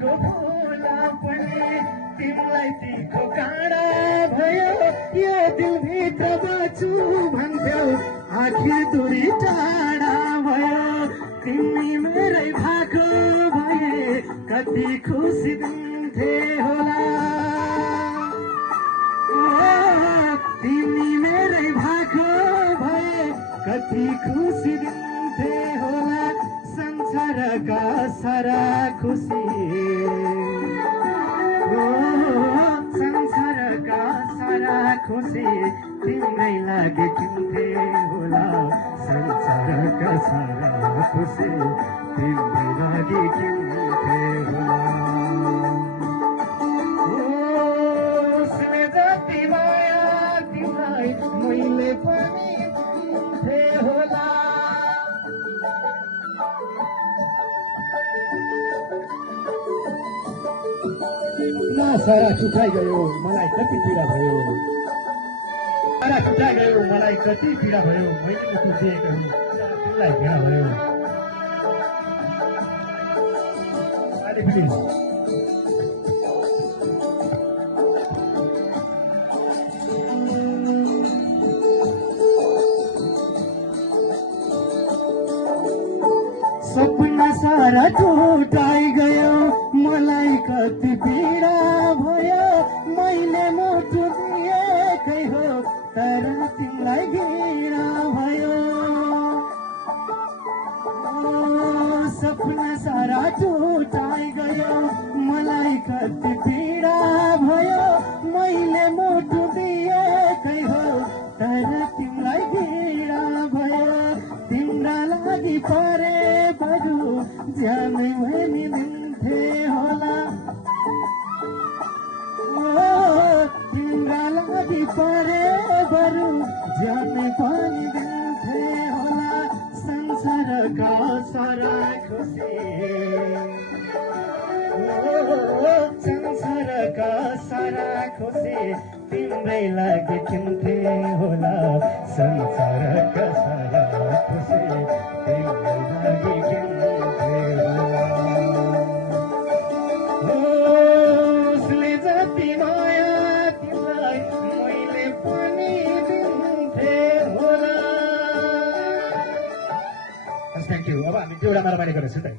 तिमीको फुला पनि तिमीलाई तिखो काँडा भयो यो दिलभित्र बच्छु भन्थ्यौ आखिर दूरी टाढा भयो तिमी मेरै भाको भए कति खुसी दिन्थे होला तिमी मेरै भाको भए कति खुसी दिन्थे होला संसारका सारा खुसी संसारका सारा खुसी तिम्रै लागि किन्थे होला संसारका सारा खुसी तिम्रै लागि किन्थे होला उसले जति माया तिमीलाई मैले पनि दिन्थे होला सारा टुटाइ गयो मलाई कति पीडा भयो सारा टुटाइ गयो मलाई कति पीडा भयो मैले मुटु दिएको तिमीलाई घृणा भयो सपना सारा टुटाइ गयो मलाई कति पीडा भयो मैले मुटु दिएकै हो तर तिमीलाई घृणा भयो सपना सारा टुटाइ गयो मलाई कति पीडा भयो मैले मुटु दिएकै हो तर तिमीलाई घृणा भयो तिम्रा लागि परे बरु ज्यानै पनि दिन्थे होला तिम्रा लागि परे बरु ज्यानै पनि दिन्थे होला संसारका सारा खुसी संसारका सारा खुसी तिम्रै लागि किन्थे होला संसारका सारा खुसी तिम्रै लागि किन्थे उसले जति माया तिमीलाई मैले पनि दिन्थे होला। Thank you. अब हामी एउटा मारामारी गरेर सुताइ